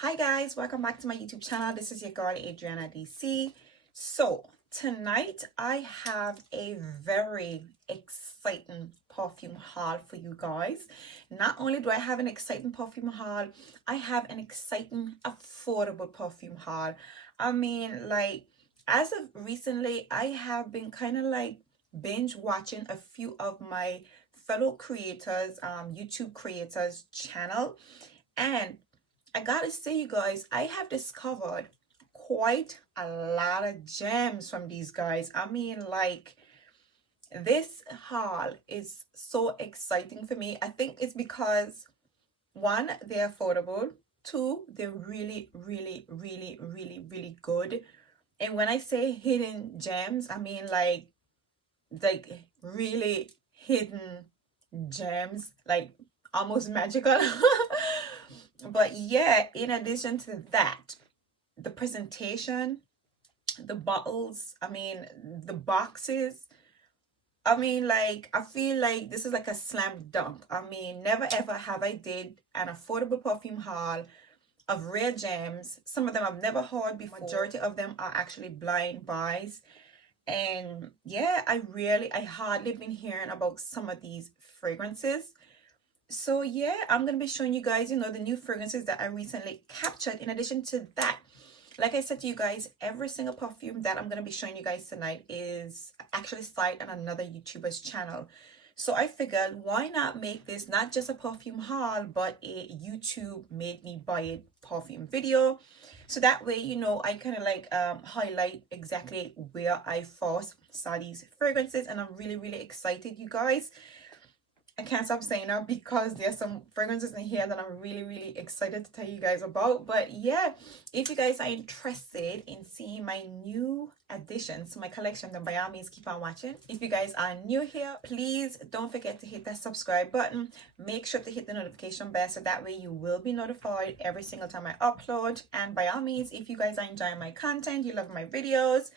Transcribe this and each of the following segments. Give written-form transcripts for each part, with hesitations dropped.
Hi guys, welcome back to my YouTube channel. This is your girl AdriennaDC. So tonight I have a very exciting perfume haul for you guys. Not only do I have an exciting perfume haul, I have an exciting affordable perfume haul. As of recently, I have been kind of like binge watching a few of my fellow creators, YouTube creators channel, and I gotta say, you guys, I have discovered quite a lot of gems from these guys. This haul is so exciting for me. I think it's because one, they're affordable. Two, they're really, really, really, really, really good. And when I say hidden gems, like really hidden gems, like almost magical. But yeah, in addition to that, the presentation, the bottles, the boxes, I feel like this is like a slam dunk. Never ever have I did an affordable perfume haul of rare gems. Some of them I've never heard before. Majority of them are actually blind buys. And yeah, I hardly been hearing about some of these fragrances. So yeah, I'm gonna be showing you guys, the new fragrances that I recently captured. In addition to that, like I said to you guys, every single perfume that I'm gonna be showing you guys tonight is actually cited on another YouTuber's channel. So I figured, why not make this not just a perfume haul, but a YouTube made me buy it perfume video. So that way, I kind of like highlight exactly where I first saw these fragrances, and I'm really, really excited, you guys. I can't stop saying that because there's some fragrances in here that I'm really, really excited to tell you guys about. But yeah, if you guys are interested in seeing my new additions to my collection, then by all means keep on watching. If you guys are new here, please don't forget to hit that subscribe button. Make sure to hit the notification bell so that way you will be notified every single time I upload. And by all means, if you guys are enjoying my content, you love my videos,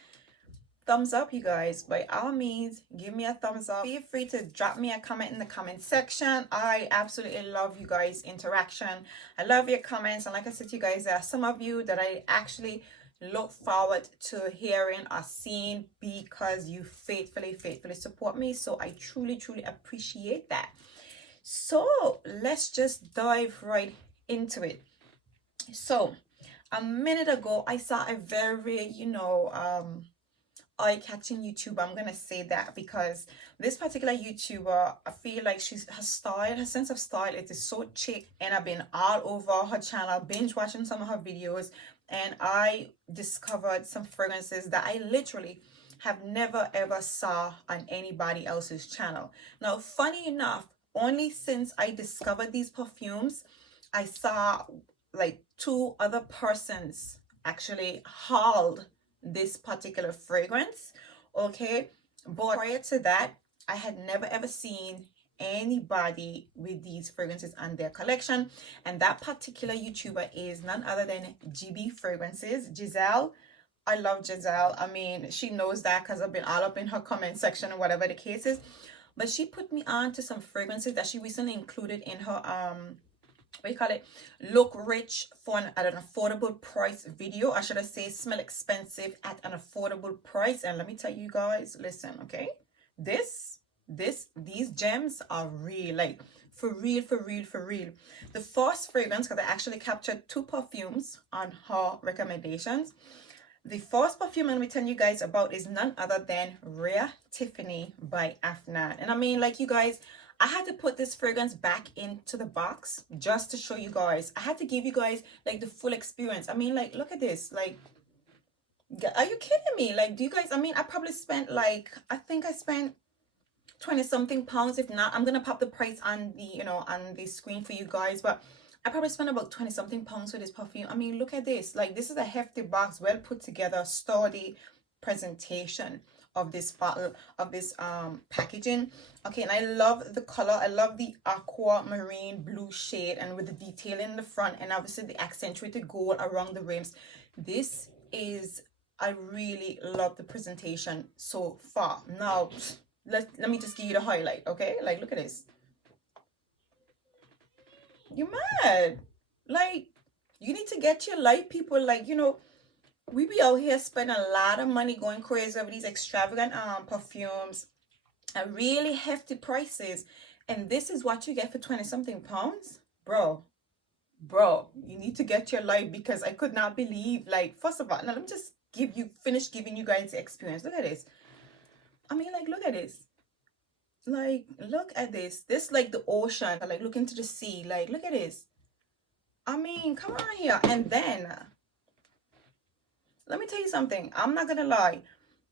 thumbs up, you guys. By all means, give me a thumbs up. Feel free to drop me a comment in the comment section. I absolutely love you guys interaction. I love your comments, and like I said to you guys, there are some of you that I actually look forward to hearing or seeing because you faithfully support me. So I truly appreciate that. So let's just dive right into it. So a minute ago I saw a very eye-catching YouTuber. I'm gonna say that because this particular YouTuber, I feel like her sense of style, it is so chic, and I've been all over her channel, binge watching some of her videos, and I discovered some fragrances that I literally have never ever saw on anybody else's channel. Now, funny enough, only since I discovered these perfumes, I saw like two other persons actually hauled this particular fragrance. Okay, but prior to that, I had never ever seen anybody with these fragrances on their collection, and that particular YouTuber is none other than GB Fragrances, Giselle. I love Giselle. She knows that because I've been all up in her comment section or whatever the case is. But she put me on to some fragrances that she recently included in her what do you call it, look rich for at an affordable price video. I should have said smell expensive at an affordable price. And let me tell you guys, listen, okay, these gems are real, like for real. The first fragrance, because I actually captured two perfumes on her recommendations. The first perfume I'm going to tell you guys about is none other than Rare Tiffany by Afnan. And like, you guys, I had to put this fragrance back into the box just to show you guys. I had to give you guys like the full experience. Like, look at this. Like, are you kidding me? Like, do you guys, I probably spent like, I think I spent 20 something pounds. If not, I'm gonna pop the price on the on the screen for you guys, but I probably spent about 20 something pounds for this perfume. Look at this. Like, this is a hefty box, well put together, sturdy presentation of this bottle, of this packaging. Okay, and I love the color. I love the aquamarine blue shade, and with the detail in the front, and obviously the accentuated gold around the rims. I really love the presentation so far. Now let me just give you the highlight. Okay, like, look at this. You mad? Like, You need to get your life, people. Like, you know, we be out here spending a lot of money going crazy over these extravagant perfumes at really hefty prices, and this is what you get for 20 something pounds, bro. You need to get your life, because I could not believe, like, first of all, now let me just finish giving you guys the experience. Look at this. I mean, like, look at this. Like, look at this. This, like, the ocean. Like, look into the sea. Like, look at this. I mean, come on here. And then, let me tell you something. I'm not gonna lie.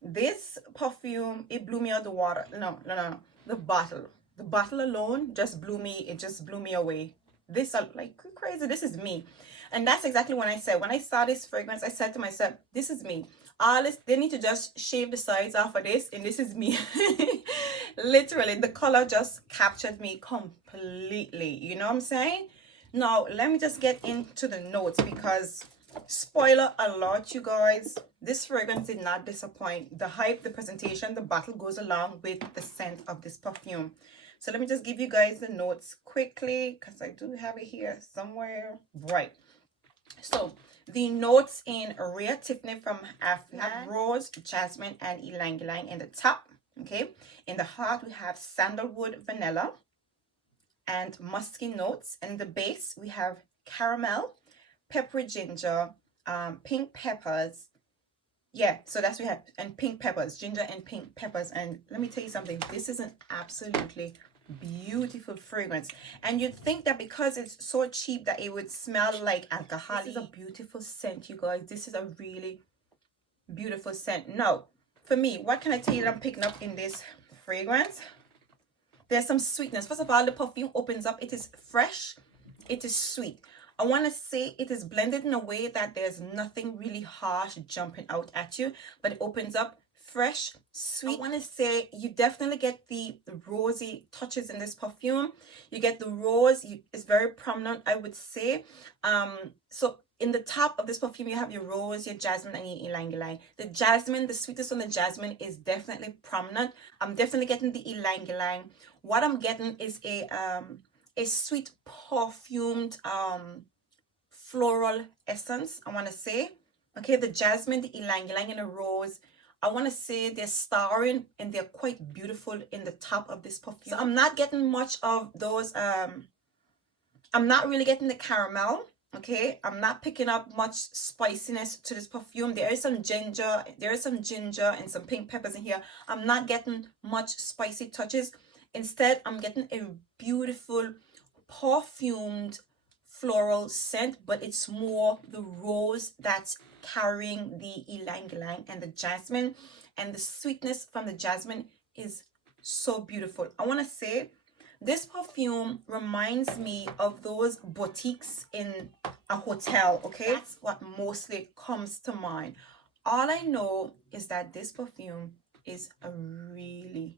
This perfume, it blew me out the water. No. The bottle alone just blew me. It just blew me away. This, like, crazy. This is me. And that's exactly when I said, when I saw this fragrance, I said to myself, this is me. All this, they need to just shave the sides off of this, and this is me. Literally, the color just captured me completely. You know what I'm saying? Now, let me just get into the notes, because spoiler alert, you guys, this fragrance did not disappoint. The hype, the presentation, the bottle goes along with the scent of this perfume. So let me just give you guys the notes quickly, because I do have it here somewhere. Right. So the notes in Rare Tiffany from Afnan, rose, jasmine, and ylang ylang in the top. Okay. In the heart, we have sandalwood, vanilla, and musky notes. And in the base, we have caramel, peppery ginger, pink peppers. Yeah, so that's what we have. And pink peppers, ginger and pink peppers. And let me tell you something. This is an absolutely beautiful fragrance. And you'd think that because it's so cheap that it would smell like alcohol. This is a beautiful scent, you guys. This is a really beautiful scent. Now, for me, what can I tell you that I'm picking up in this fragrance? There's some sweetness. First of all, the perfume opens up. It is fresh. It is sweet. I want to say it is blended in a way that there's nothing really harsh jumping out at you, but it opens up fresh, sweet. I want to say you definitely get the rosy touches in this perfume. You get the rose. It's very prominent, I would say. So in the top of this perfume, you have your rose, your jasmine, and your ylang ylang. The jasmine, the sweetness on the jasmine is definitely prominent. I'm definitely getting the ylang ylang. What I'm getting is a sweet perfumed floral essence, I want to say. Okay, the jasmine, the ylang ylang, and the rose, I want to say they're starring and they're quite beautiful in the top of this perfume. So I'm not getting much of those, I'm not really getting the caramel. Okay, I'm not picking up much spiciness to this perfume. There is some ginger and some pink peppers in here. I'm not getting much spicy touches. Instead, I'm getting a beautiful perfumed floral scent, but it's more the rose that's carrying the ylang ylang and the jasmine, and the sweetness from the jasmine is so beautiful. I want to say this perfume reminds me of those boutiques in a hotel. Okay, that's what mostly comes to mind. All I know is that this perfume is a really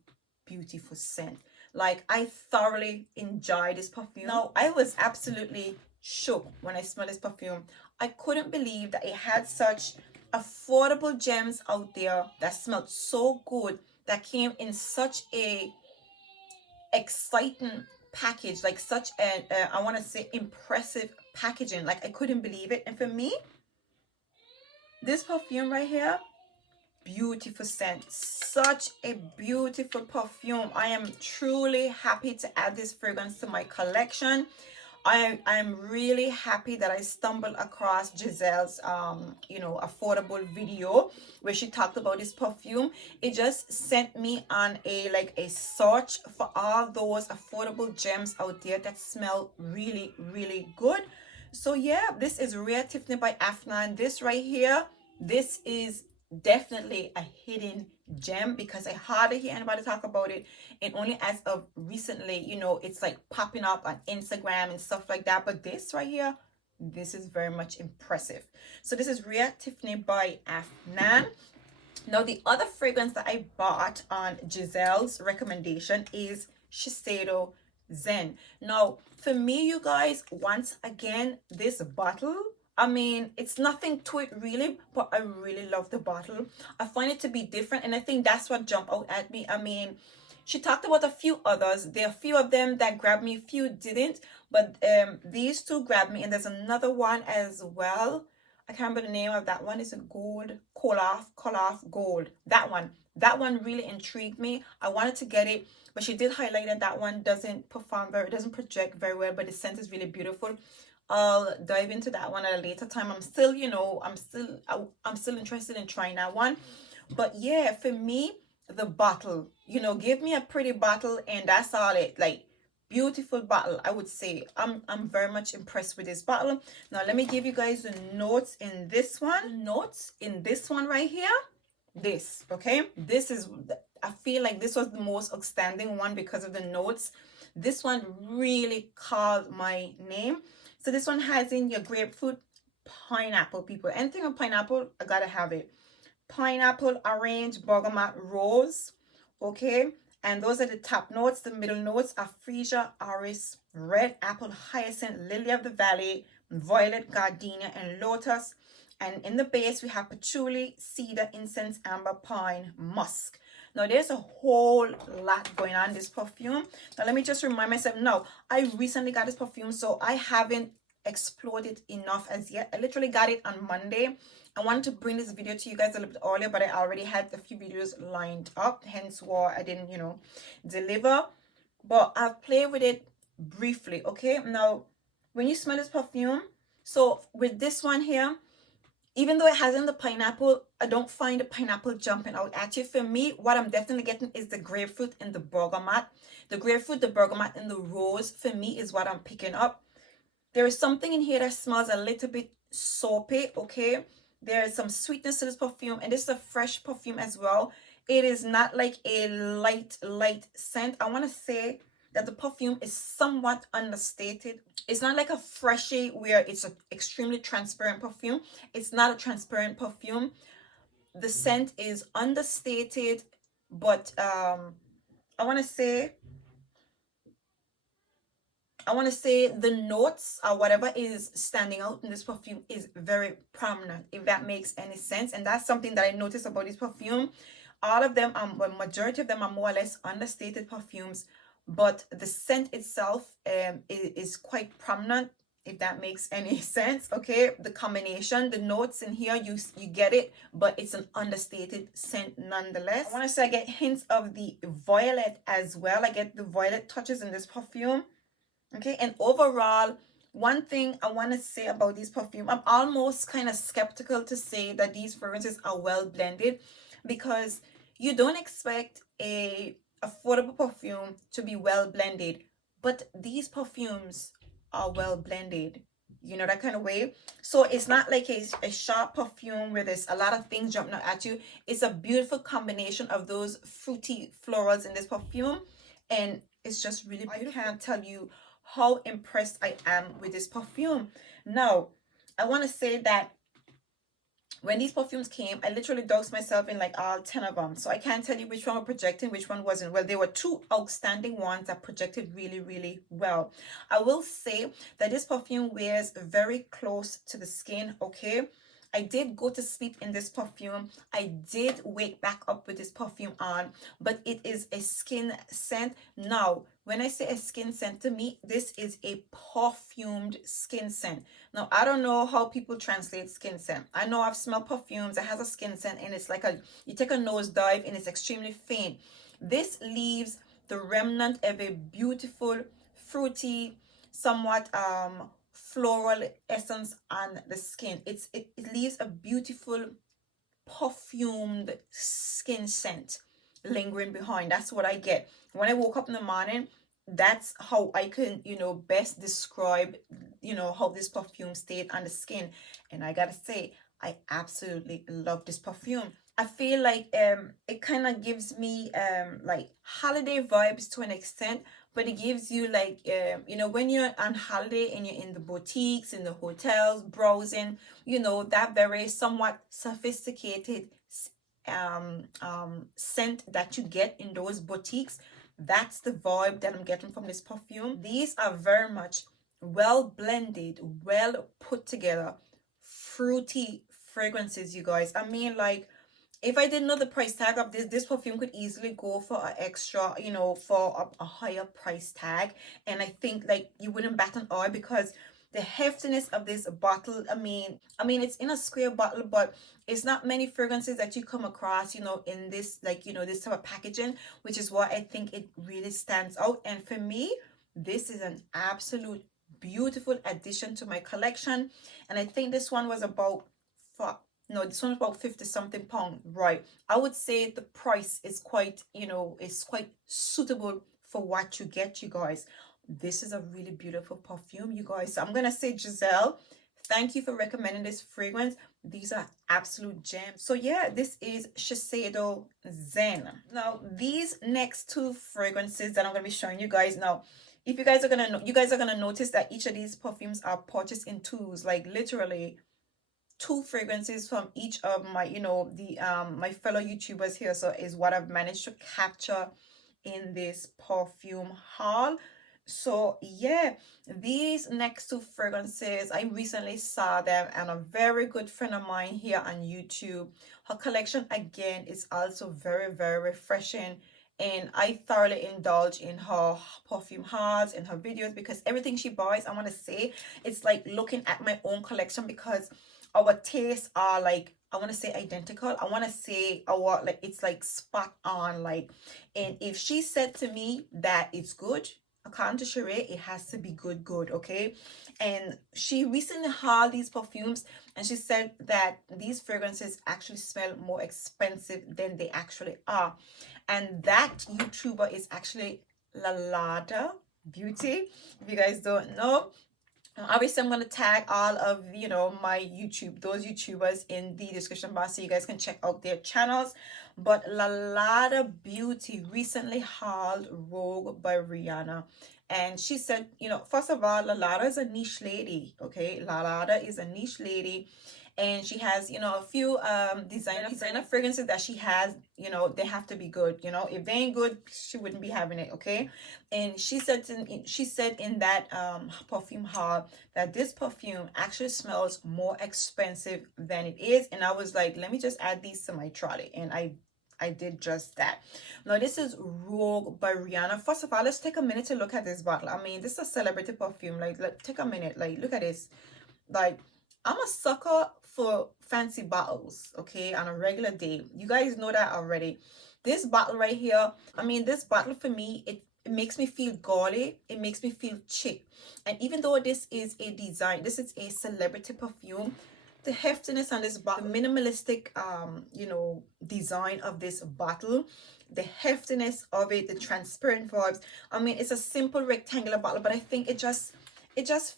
beautiful scent. Like, I thoroughly enjoy this perfume. Now, I was absolutely shook when I smelled this perfume. I couldn't believe that it had such affordable gems out there that smelled so good, that came in such a exciting package, like such an I want to say impressive packaging. Like, I couldn't believe it. And for me, this perfume right here, beautiful scent, such a beautiful perfume. I am truly happy to add this fragrance to my collection. I'm really happy that I stumbled across Giselle's affordable video where she talked about this perfume. It just sent me on a search for all those affordable gems out there that smell really, really good. So yeah, this is Rare Tiffany by Afnan. This right here, this is definitely a hidden gem, because I hardly hear anybody talk about it, and only as of recently, it's like popping up on Instagram and stuff like that. But this right here, this is very much impressive. So this is Rare Tiffany by Afnan. Now, the other fragrance that I bought on Giselle's recommendation is Shiseido Zen. Now, for me, you guys, once again, this bottle, I mean, it's nothing to it really, but I really love the bottle. I find it to be different, and I think that's what jumped out at me. I mean, She talked about a few others. There are a few of them that grabbed me, a few didn't, but these two grabbed me. And there's another one as well. I can't remember the name of that one. It's a gold, Koloff gold. That one really intrigued me. I wanted to get it, but she did highlight that that one doesn't doesn't project very well, but the scent is really beautiful. I'll dive into that one at a later time. I'm still, I'm still interested in trying that one. But yeah, for me, the bottle, give me a pretty bottle and that's all it. Like, beautiful bottle, I would say. I'm very much impressed with this bottle. Now let me give you guys the notes in this one. Notes in this one right here. This, okay? This is, I feel like this was the most outstanding one because of the notes. This one really called my name. So this one has in your grapefruit, pineapple, people. Anything with pineapple, I gotta have it. Pineapple, orange, bergamot, rose, okay? And those are the top notes. The middle notes are freesia, iris, red apple, hyacinth, lily of the valley, violet, gardenia, and lotus. And in the base, we have patchouli, cedar, incense, amber, pine, musk. Now, there's a whole lot going on in this perfume. Now, let me just remind myself. Now, I recently got this perfume, so I haven't explored it enough as yet. I literally got it on Monday. I wanted to bring this video to you guys a little bit earlier, but I already had a few videos lined up, hence why I didn't, deliver. But I'll play with it briefly, okay? Now, when you smell this perfume, so with this one here, even though it hasn't the pineapple, I don't find the pineapple jumping out at you. For me, what I'm definitely getting is the grapefruit and the bergamot. The grapefruit, the bergamot, and the rose, for me, is what I'm picking up. There is something in here that smells a little bit soapy, okay? There is some sweetness to this perfume, and this is a fresh perfume as well. It is not like a light scent. I want to say that the perfume is somewhat understated. It's not like a freshie where it's an extremely transparent perfume. It's not a transparent perfume. The scent is understated, but I want to say the notes or whatever is standing out in this perfume is very prominent, if that makes any sense. And that's something that I noticed about this perfume. All of them, well, majority of them are more or less understated perfumes, but the scent itself is quite prominent, if that makes any sense. Okay, the combination, the notes in here, you get it, but it's an understated scent nonetheless. I want to say I get hints of the violet as well. I get the violet touches in this perfume. Okay, and overall, one thing I want to say about this perfume, I'm almost kind of skeptical to say that these fragrances are well blended, because you don't expect a affordable perfume to be well blended, but these perfumes are well blended, that kind of way. So it's not like a sharp perfume where there's a lot of things jumping out at you. It's a beautiful combination of those fruity florals in this perfume, and it's just really beautiful. I can't tell you how impressed I am with this perfume. Now, I want to say that when these perfumes came, I literally doused myself in like all 10 of them. So I can't tell you which one were projecting, which one wasn't. Well, there were two outstanding ones that projected really, really well. I will say that this perfume wears very close to the skin, okay? I did go to sleep in this perfume. I did wake back up with this perfume on, but it is a skin scent. Now, when I say a skin scent, to me, this is a perfumed skin scent. Now, I don't know how people translate skin scent. I know I've smelled perfumes that has a skin scent, and it's like you take a nose dive and it's extremely faint. This leaves the remnant of a beautiful, fruity, somewhat floral essence on the skin. It leaves a beautiful perfumed skin scent lingering behind. That's what I get when I woke up in the morning. That's how I can best describe how this perfume stayed on the skin. And I gotta say, I absolutely love this perfume. I feel like it kind of gives me like holiday vibes to an extent, but it gives you like when you're on holiday and you're in the boutiques, in the hotels, browsing, that very somewhat sophisticated scent that you get in those boutiques. That's the vibe that I'm getting from this perfume. These are very much well blended, well put together, fruity fragrances, you guys. I mean, like, if I didn't know the price tag of this perfume could easily go for an extra, you know, for a higher price tag. And I think like you wouldn't bat an eye because the heftiness of this bottle, I mean it's in a square bottle, but it's not many fragrances that you come across, you know, in this, like, you know, this type of packaging, which is why I think it really stands out. And for me, this is an absolute beautiful addition to my collection. And I think this one was about, for no, this one's about 50 something pound, right? I would say the price is quite, you know, is quite suitable for what you get, you guys. This is a really beautiful perfume, you guys. So I'm gonna say, Giselle, thank you for recommending this fragrance. These are absolute gems. So yeah, this is Shiseido Zen. Now these next two fragrances that I'm gonna be showing you guys now, if you guys are gonna notice that each of these perfumes are purchased in twos, like literally two fragrances from each of my, you know, the my fellow YouTubers here. So is what I've managed to capture in this perfume haul. So yeah, these next two fragrances, I recently saw them, and a very good friend of mine here on YouTube, her collection again is also very, very refreshing. And I thoroughly indulge in her perfume hauls and her videos, because everything she buys, I want to say, it's like looking at my own collection, because our tastes are like, I want to say identical. I want to say our, like, it's like spot on. Like, and if she said to me that it's good, according to Sheree, it has to be good, good, okay? And she recently hauled these perfumes, and she said that these fragrances actually smell more expensive than they actually are. And that YouTuber is actually Lalada Beauty. If you guys don't know, obviously I'm going to tag all of, you know, my those YouTubers in the description box, so you guys can check out their channels. But Lalada Beauty recently hauled Rogue by Rihanna, and she said, you know, first of all, Lalada is a niche lady, okay? Lalada is a niche lady, and she has, you know, a few designer fragrances that she has, you know, they have to be good. You know, if they ain't good, she wouldn't be having it, okay? And she said in that perfume haul that this perfume actually smells more expensive than it is. And I was like, let me just add these to my trolley, and I did just that. Now this is Rogue by Rihanna. First of all, let's take a minute to look at this bottle. I mean, this is a celebrity perfume. Like, take a minute, like, look at this. Like, I'm a sucker for fancy bottles, okay, on a regular day. You guys know that already. This bottle right here, I mean, this bottle for me, it makes me feel gaudy. It makes me feel chic. And even though this is a celebrity perfume, the heftiness on this bottle, the minimalistic you know, design of this bottle, the heftiness of it, the transparent vibes. I mean, it's a simple rectangular bottle, but I think it just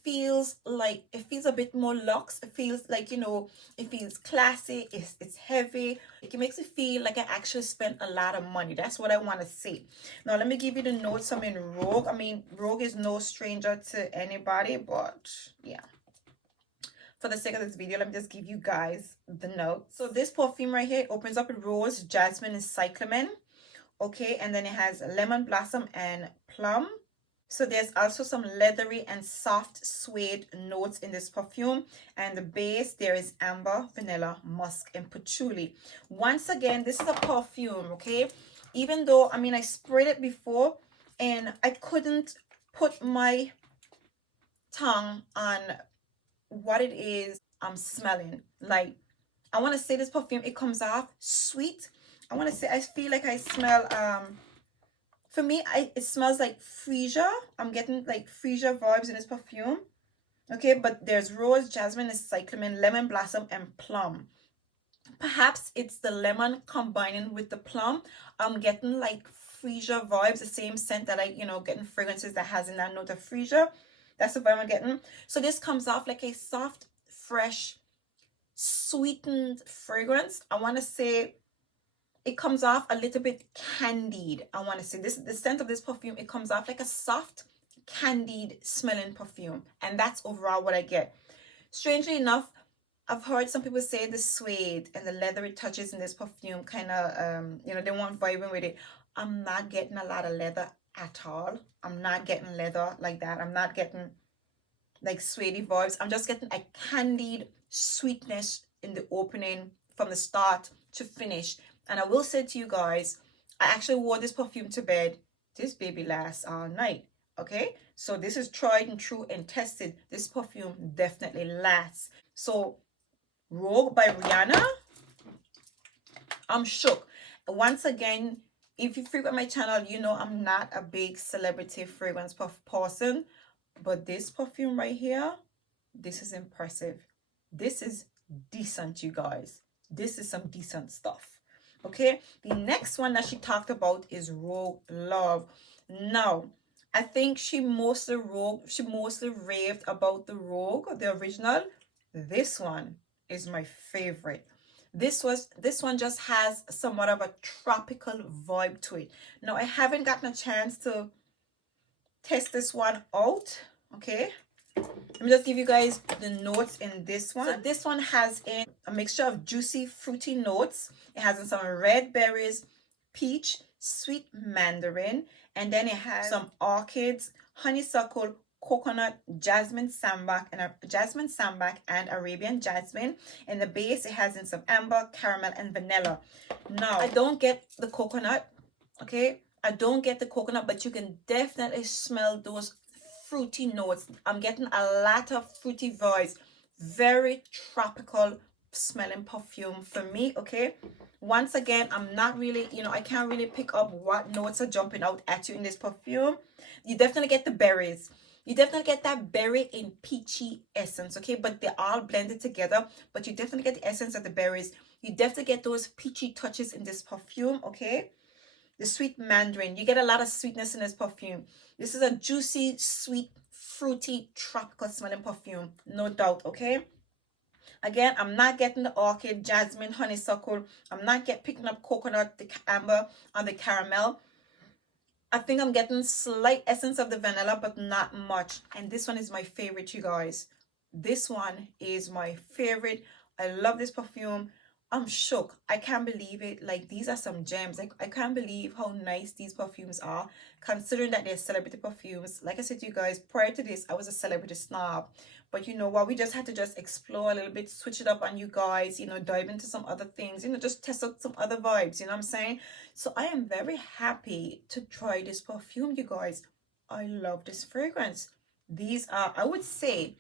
feels like, it feels a bit more luxe. It feels like, you know, it feels classy. It's heavy. It makes it feel like I actually spent a lot of money. That's what I want to say. Now let me give you the notes. I'm in Rogue. I mean, Rogue is no stranger to anybody, but yeah, for the sake of this video, let me just give you guys the notes. So this perfume right here opens up with rose, jasmine, and cyclamen, okay? And then it has lemon blossom and plum. So there's also some leathery and soft suede notes in this perfume. And the base, there is amber, vanilla, musk, and patchouli. Once again, this is a perfume, okay? Even though, I mean, I sprayed it before and I couldn't put my tongue on what it is I'm smelling. Like, I want to say this perfume, it comes off sweet. I want to say, I feel like I smell, for me, it smells like freesia. I'm getting like freesia vibes in this perfume. Okay, but there's rose, jasmine, cyclamen, lemon blossom, and plum. Perhaps it's the lemon combining with the plum. I'm getting like freesia vibes, the same scent that I, you know, getting fragrances that has in that note of freesia. That's the vibe I'm getting. So this comes off like a soft, fresh, sweetened fragrance. I want to say it comes off a little bit candied. I want to say this, the scent of this perfume, it comes off like a soft, candied smelling perfume. And that's overall what I get. Strangely enough, I've heard some people say the suede and the leathery touches in this perfume kind of, you know, they weren't vibing with it. I'm not getting a lot of leather at all. I'm not getting leather like that. I'm not getting like suede vibes. I'm just getting a candied sweetness in the opening from the start to finish. And I will say to you guys, I actually wore this perfume to bed. This baby lasts all night. Okay, so this is tried and true and tested. This perfume definitely lasts. So Rogue by Rihanna, I'm shook. Once again, if you frequent my channel, you know I'm not a big celebrity fragrance person, but this perfume right here, this is impressive. This is decent, you guys. This is some decent stuff. Okay, the next one that she talked about is Rogue Love. Now, I think she mostly raved about the Rogue, the original. This one is my favorite. This one just has somewhat of a tropical vibe to it. Now, I haven't gotten a chance to test this one out. Okay, let me just give you guys the notes in this one. So this one has a mixture of juicy, fruity notes. It has in some red berries, peach, sweet mandarin, and then it has some orchids, honeysuckle, coconut, jasmine sambac, and Arabian jasmine. In the base, it has in some amber, caramel, and vanilla. Now, I don't get the coconut. Okay, I don't get the coconut, but you can definitely smell those fruity notes. I'm getting a lot of fruity vibes. Very tropical smelling perfume for me. Okay, once again, I'm not really, I can't really pick up what notes are jumping out at you in this perfume. You definitely get the berries. You definitely get that berry and peachy essence. Okay, but they're all blended together, but you definitely get the essence of the berries. You definitely get those peachy touches in this perfume. Okay, the sweet mandarin, you get a lot of sweetness in this perfume. This is a juicy, sweet, fruity, tropical smelling perfume, no doubt. Okay, again, I'm not getting the orchid, jasmine, honeysuckle. I'm not picking up coconut, the amber, or the caramel. I think I'm getting slight essence of the vanilla, but not much. And this one is my favorite, you guys. This one is my favorite. I love this perfume. I'm shook. I can't believe it. Like, these are some gems. Like, I can't believe how nice these perfumes are, considering that they're celebrity perfumes. Like I said to you guys, prior to this, I was a celebrity snob. But you know what? We just had to just explore a little bit, switch it up on you guys, dive into some other things, just test out some other vibes, you know what I'm saying? So I am very happy to try this perfume, you guys. I love this fragrance. These are, I would say,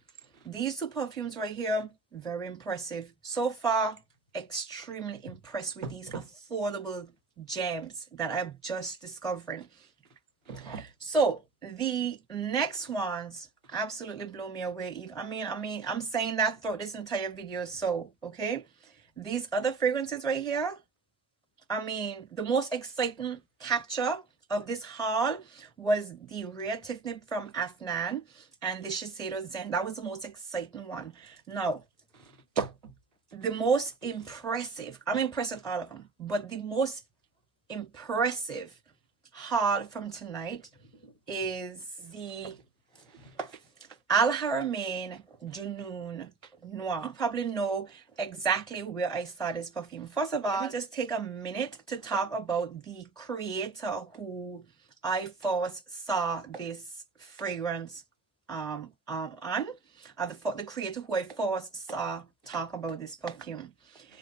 these two perfumes right here, very impressive. So far, extremely impressed with these affordable gems that I'm just discovering. So the next ones absolutely blow me away. I'm saying that throughout this entire video. So okay, these other fragrances right here, the most exciting capture of this haul was the Rare Tiffany from Afnan and the Shiseido Zen. That was the most exciting one. Now, the most impressive, I'm impressed with all of them, but the most impressive haul from tonight is the haramain Jun Noon Noir. You probably know exactly where I saw this perfume. First of all, let me just take a minute to talk about the creator who I first saw this fragrance on. The creator who I first saw talk about this perfume.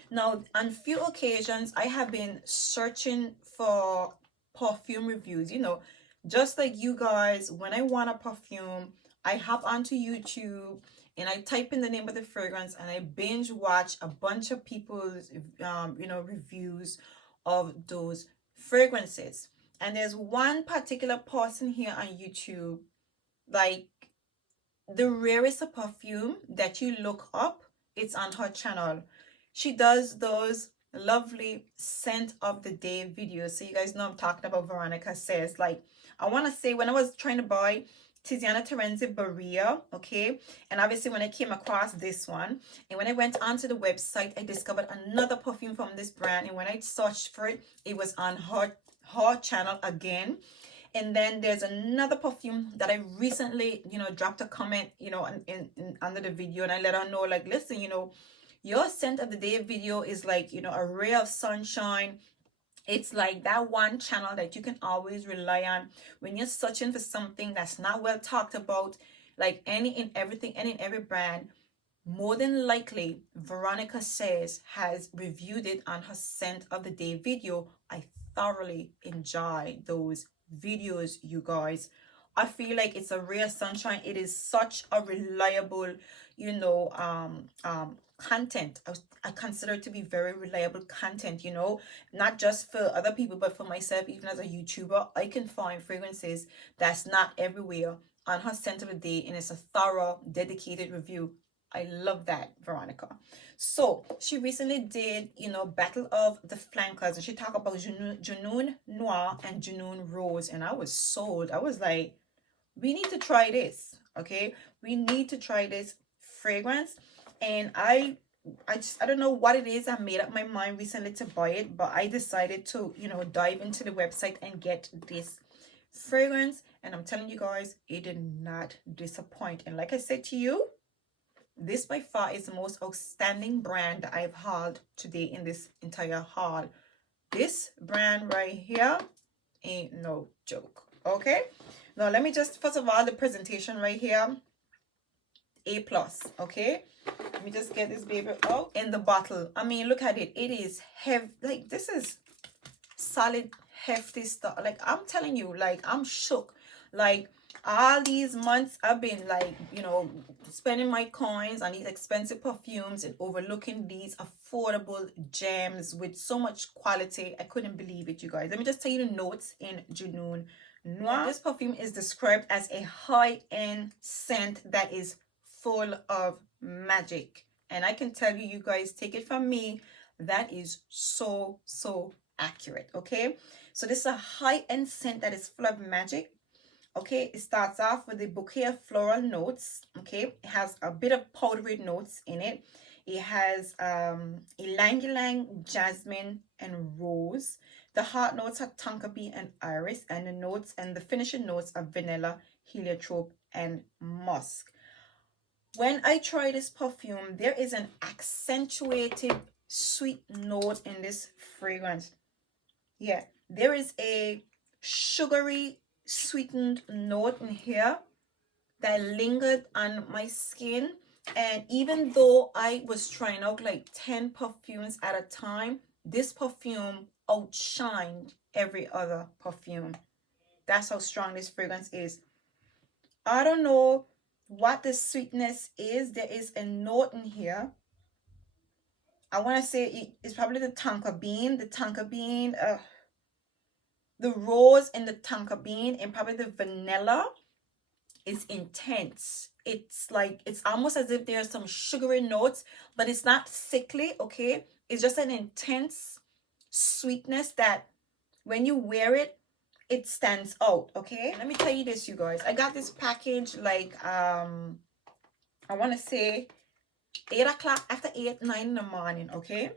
Now, on few occasions, I have been searching for perfume reviews. Just like you guys, when I want a perfume, I hop onto YouTube and I type in the name of the fragrance and I binge watch a bunch of people's reviews of those fragrances. And there's one particular person here on YouTube, like, the rarest of perfume that you look up, it's on her channel. She does those lovely scent of the day videos. So you guys know I'm talking about Veronica Says. Like, I want to say, when I was trying to buy Tiziana Terenzi Barria, okay, and obviously when I came across this one, and when I went onto the website, I discovered another perfume from this brand, and when I searched for it, it was on her channel again. And then there's another perfume that I recently, dropped a comment, in under the video, and I let her know, like, listen, your scent of the day video is like, a ray of sunshine. It's like that one channel that you can always rely on when you're searching for something that's not well talked about, like any and every brand. more than likely, Veronica says, has reviewed it on her scent of the day video. I thoroughly enjoy those videos, you guys. I feel like it's a rare sunshine. It is such a reliable, you know, content. I consider it to be very reliable content, you know, not just for other people, but for myself, even as a YouTuber. I can find fragrances that's not everywhere on her scent of the day, and it's a thorough, dedicated review. I love that, Veronica. So she recently did, you know, Battle of the Flankers, and she talked about Jun Noon Noir and Jun Noon Rose, and I was sold. I was like, we need to try this, okay? We need to try this fragrance, and I don't know what it is. I made up my mind recently to buy it, but I decided to, you know, dive into the website and get this fragrance, and I'm telling you guys, it did not disappoint. And like I said to you, this by far is the most outstanding brand that I've hauled today in this entire haul. This brand right here ain't no joke, okay? Now let me just, first of all, the presentation right here, A+, okay? Let me just get this baby out in the bottle. I mean, look at it. It is heavy. Like, this is solid, hefty stuff. Like, I'm telling you, like, I'm shook. Like, all these months I've been, like, you know, spending my coins on these expensive perfumes and overlooking these affordable gems with so much quality. I couldn't believe it, you guys. Let me just tell you the notes in Jun Noon Noir. This perfume is described as a high-end scent that is full of magic, and I can tell you, you guys, take it from me, that is so accurate. Okay, so this is a high-end scent that is full of magic. Okay, it starts off with a bouquet of floral notes. Okay, it has a bit of powdery notes in it. It has ylang ylang, jasmine, and rose. The heart notes are tonka bean and iris, and the notes and the finishing notes are vanilla, heliotrope, and musk. When I try this perfume, there is an accentuated sweet note in this fragrance. Yeah, there is a sugary sweetened note in here that lingered on my skin. And even though I was trying out like 10 perfumes at a time, this perfume outshined every other perfume. That's how strong this fragrance is. I don't know what the sweetness is. There is a note in here. I want to say it's probably the tonka bean. The rose in the tonka bean, and probably the vanilla is intense. It's like, it's almost as if there's some sugary notes, but it's not sickly, okay? It's just an intense sweetness that when you wear it, it stands out, okay? Let me tell you this, you guys. I got this package like, I want to say 8 o'clock, after 8, 9 in the morning, okay?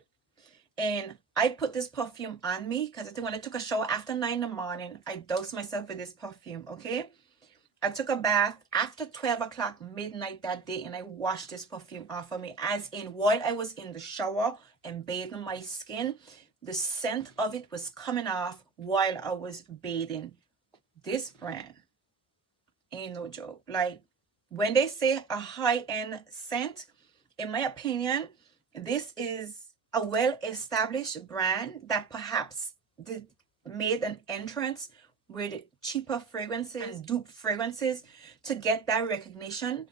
And I put this perfume on me because I think when I took a shower after 9 in the morning, I doused myself with this perfume, okay? I took a bath after 12 o'clock midnight that day, and I washed this perfume off of me. As in, while I was in the shower and bathing my skin, the scent of it was coming off while I was bathing. This brand ain't no joke. Like, when they say a high-end scent, in my opinion, this is a well-established brand that perhaps made an entrance with cheaper fragrances and dupe fragrances to get that recognition.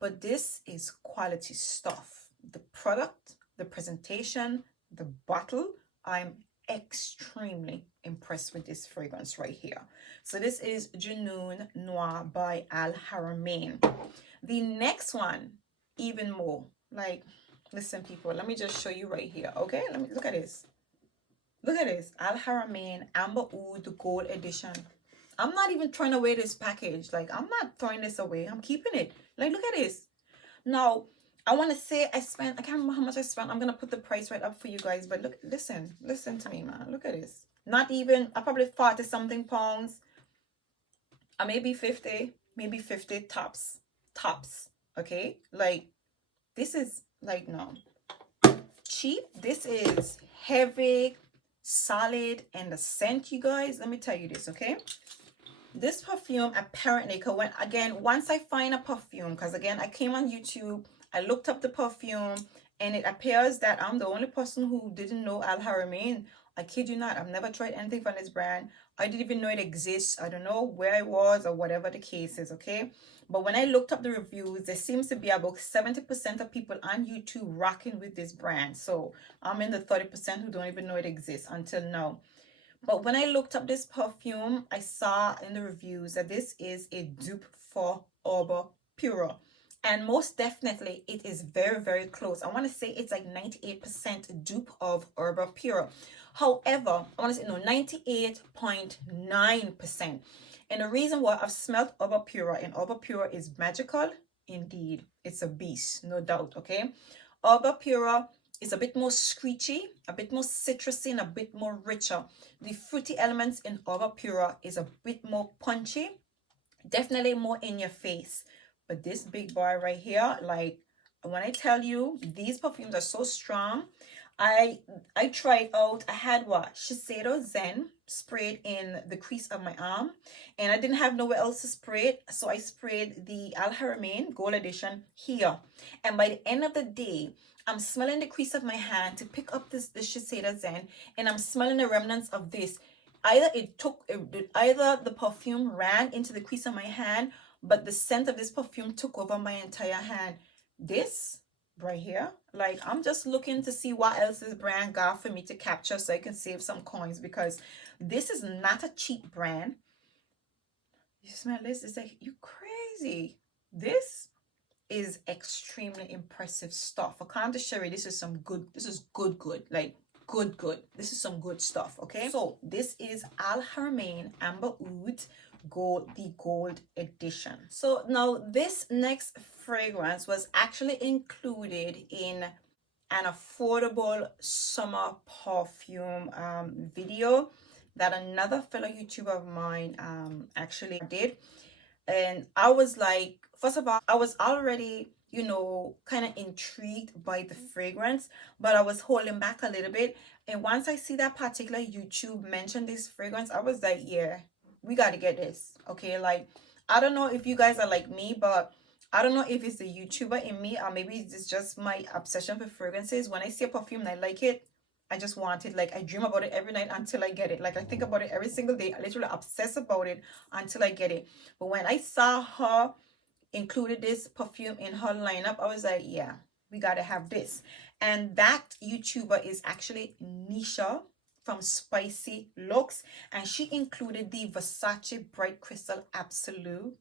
But this is quality stuff. The product, the presentation, the bottle, I'm extremely impressed with this fragrance right here. So this is Jun Noon Noir by Haramain. The next one, even more. Like, listen, people, let me just show you right here, okay? Let me look at this. Look at this. Haramain Amber Oud Gold Edition. I'm not even throwing away this package. Like, I'm not throwing this away. I'm keeping it. Like, look at this. Now, I want to say I can't remember how much I spent. I'm going to put the price right up for you guys. But look, listen to me, man. Look at this. Not even, I probably 40 something pounds. Or maybe 50 tops. Okay? Like, this is, like, no. Cheap. This is heavy, solid, and the scent, you guys. Let me tell you this, okay? This perfume, apparently, once I find a perfume, because again, I came on YouTube, I looked up the perfume, and it appears that I'm the only person who didn't know Al Haramain. I kid you not, I've never tried anything from this brand. I didn't even know it exists. I don't know where it was or whatever the case is, okay? But when I looked up the reviews, there seems to be about 70% of people on YouTube rocking with this brand. So I'm in the 30% who don't even know it exists until now. But when I looked up this perfume, I saw in the reviews that this is a dupe for Orba Pura. And most definitely, it is very, very close. I want to say it's like 98% dupe of Orba Pura. However, I want to say no, 98.9%. And the reason why I've smelled Orba Pura, and Orba Pura is magical. Indeed, it's a beast, no doubt, okay? Orba Pura is a bit more screechy, a bit more citrusy, and a bit more richer. The fruity elements in Orba Pura is a bit more punchy, definitely more in your face. But this big boy right here, like when I tell you, these perfumes are so strong. I tried out, I had what? Shiseido Zen sprayed in the crease of my arm, and I didn't have nowhere else to spray it, so I sprayed the Al Haramain Gold Edition here. And by the end of the day, I'm smelling the crease of my hand to pick up this Shiseido Zen, and I'm smelling the remnants of this. Either the perfume ran into the crease of my hand, but the scent of this perfume took over my entire hand. This right here, like, I'm just looking to see what else this brand got for me to capture so I can save some coins, because this is not a cheap brand. You smell this? It's like, you crazy. This is extremely impressive stuff. I can't just show you, this is some good, this is good, like good. This is some good stuff, okay? So this is Al Haramain Amber Oud the gold edition. So now this next fragrance was actually included in an affordable summer perfume video that another fellow YouTuber of mine actually did. And I was like, first of all, I was already, you know, kind of intrigued by the fragrance, but I was holding back a little bit. And once I see that particular YouTube mention this fragrance, I was like, yeah, we got to get this. Okay, like, I don't know if you guys are like me, but I don't know if it's the YouTuber in me, or maybe it's just my obsession for fragrances. When I see a perfume and I like it, I just want it. Like, I dream about it every night until I get it. Like, I think about it every single day. I literally obsess about it until I get it. But when I saw her included this perfume in her lineup, I was like, yeah, we gotta have this. And that YouTuber is actually Nisha from Spicy Looks, and she included the Versace Bright Crystal Absolue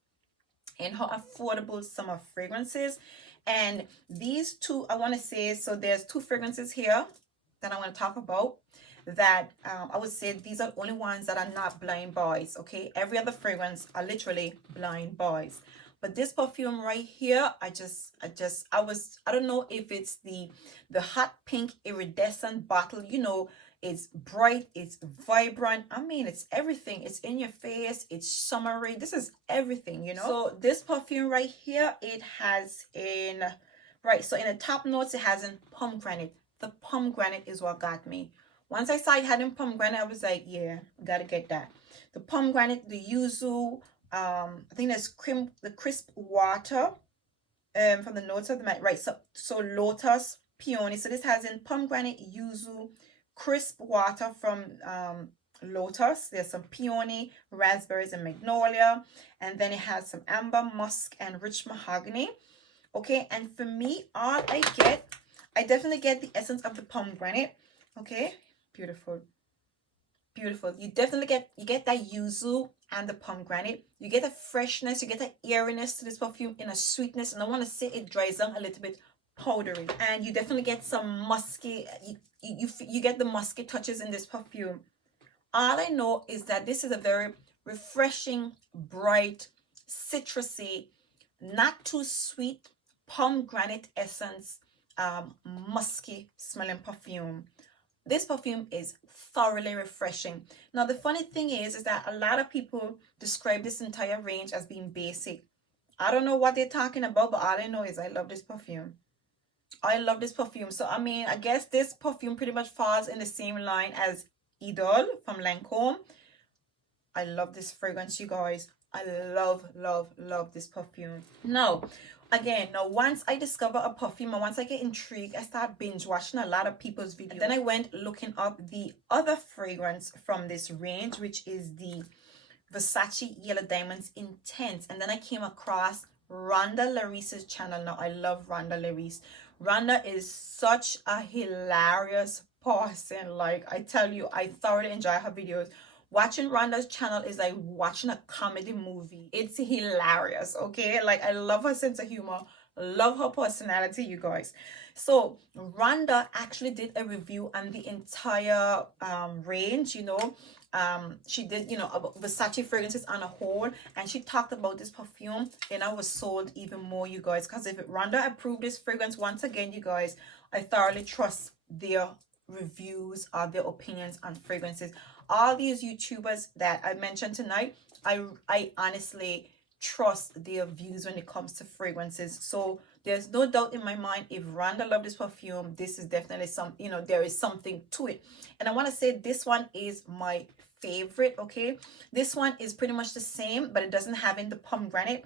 in her affordable summer fragrances. And these two, I want to say, so there's two fragrances here that I want to talk about that I would say these are the only ones that are not blind buys, okay? Every other fragrance are literally blind buys. But this perfume right here, I don't know if it's the hot pink iridescent bottle, you know, it's bright, it's vibrant. I mean, it's everything. It's in your face, it's summery. This is everything, you know? So this perfume right here, it has in, right, so in the top notes, it has in pomegranate. The pomegranate is what got me. Once I saw it had in pomegranate, I was like, yeah, gotta get that. The pomegranate, the yuzu, I think there's the crisp water from the notes of the night, right? So lotus, peony. So this has in pomegranate, yuzu, crisp water from lotus. There's some peony, raspberries, and magnolia, and then it has some amber, musk, and rich mahogany. Okay, and for me, all I definitely get the essence of the pomegranate. Okay, beautiful. You definitely get that yuzu and the pomegranate. You get a freshness, you get an airiness to this perfume, in a sweetness, and I want to say it dries down a little bit powdery, and you definitely get some musky, you get the musky touches in this perfume. All I know is that this is a very refreshing, bright, citrusy, not too sweet, pomegranate essence, musky smelling perfume. This perfume is thoroughly refreshing. Now, the funny thing is that a lot of people describe this entire range as being basic. I don't know what they're talking about, but all I know is I love this perfume. I love this perfume. So, I mean, I guess this perfume pretty much falls in the same line as Idol from Lancome. I love this fragrance, you guys. I love this perfume. Now, Again, now once I discover a perfume and once I get intrigued, I start binge watching a lot of people's videos. And then I went looking up the other fragrance from this range, which is the Versace Yellow Diamonds Intense. And then I came across Rhonda Larisse's channel. Now I love Rhonda Larisse. Rhonda is such a hilarious person. Like, I tell you, I thoroughly enjoy her videos. Watching Rhonda's channel is like watching a comedy movie. It's hilarious, okay? Like, I love her sense of humor, love her personality, you guys. So Rhonda actually did a review on the entire range, you know. She did, you know, about Versace fragrances on a whole, and she talked about this perfume, and I was sold even more, you guys, because if Rhonda approved this fragrance, once again, you guys, I thoroughly trust their reviews or their opinions on fragrances. All these YouTubers that I mentioned tonight, I honestly trust their views when it comes to fragrances. So there's no doubt in my mind, if Rhonda loved this perfume, this is definitely some, you know, there is something to it. And I want to say this one is my favorite, okay? This one is pretty much the same, but it doesn't have in the pomegranate.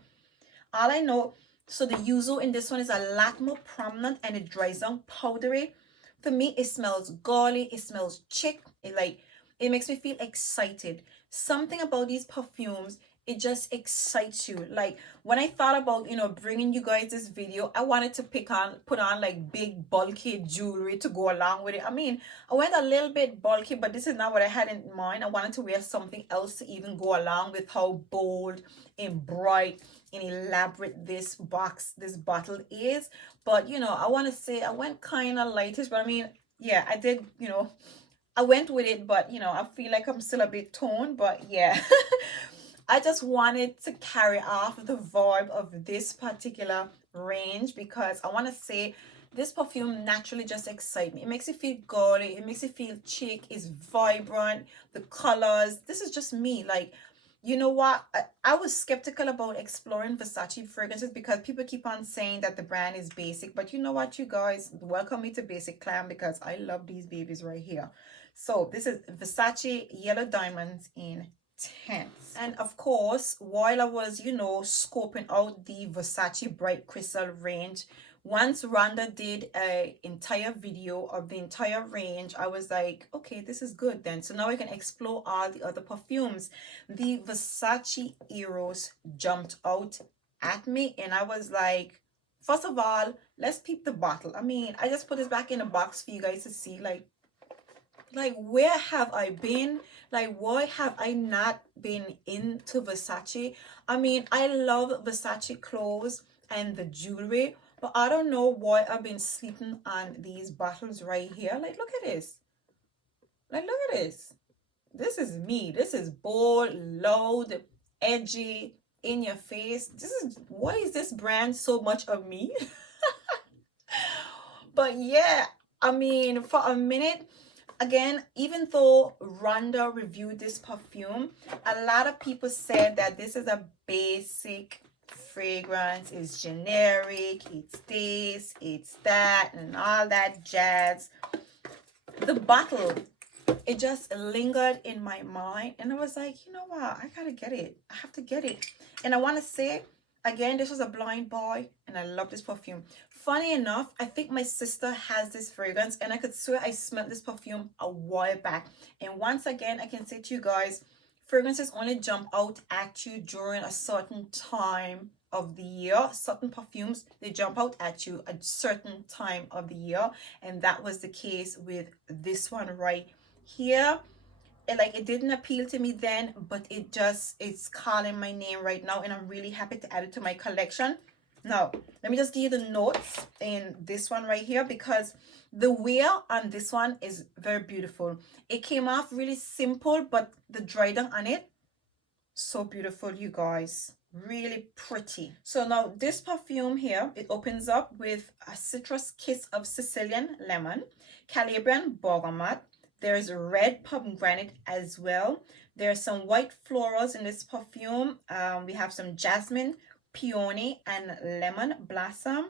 All I know, so the yuzu in this one is a lot more prominent and it dries down powdery. For me, it smells golly, it smells chic, it makes me feel excited. Something about these perfumes, it just excites you. Like, when I thought about, you know, bringing you guys this video, I wanted to put on like big bulky jewelry to go along with it. I mean, I went a little bit bulky, but this is not what I had in mind. I wanted to wear something else to even go along with how bold and bright and elaborate this bottle is. But, you know, I want to say I went kind of lightish, but I mean, yeah, I did, you know, I went with it, but, you know, I feel like I'm still a bit toned, but yeah. I just wanted to carry off the vibe of this particular range because I want to say this perfume naturally just excites me. It makes you feel gaudy. It makes you feel chic. It's vibrant. The colors. This is just me. Like, you know what? I was skeptical about exploring Versace fragrances because people keep on saying that the brand is basic. But you know what, you guys? Welcome me to Basic Clam because I love these babies right here. So this is Versace Yellow Diamonds in Tense. And of course, while I was, you know, scoping out the Versace Bright Crystal range, once Rhonda did a entire video of the entire range, I was like, okay, this is good then. So now I can explore all the other perfumes. The Versace Eros jumped out at me and I was like, first of all, let's peep the bottle. I mean, I just put this back in a box for you guys to see, like where have I been? Like, why have I not been into Versace? I mean, I love Versace clothes and the jewelry, but I don't know why I've been sleeping on these bottles right here. Like, look at this. Like, look at this. This is me. This is bold, loud, edgy, in your face. Why is this brand so much of me? But yeah, I mean, for a minute, again, even though Rhonda reviewed this perfume, a lot of people said that this is a basic fragrance, it's generic, it's this, it's that, and all that jazz. The bottle, it just lingered in my mind, and I was like, you know what, I gotta get it. I have to get it. And I want to say, again, this was a blind buy, and I love this perfume. Funny enough, I think my sister has this fragrance, and I could swear I smelled this perfume a while back. And once again, I can say to you guys, fragrances only jump out at you during a certain time of the year. Certain perfumes, they jump out at you at a certain time of the year, and that was the case with this one right here. It didn't appeal to me then, but it's calling my name right now, and I'm really happy to add it to my collection. Now, let me just give you the notes in this one right here, because the wear on this one is very beautiful. It came off really simple, but the dry down on it, so beautiful, you guys. Really pretty. So now this perfume here, it opens up with a citrus kiss of Sicilian lemon, Calabrian bergamot. There's red pomegranate as well. There's some white florals in this perfume. We have some jasmine, peony, and lemon blossom.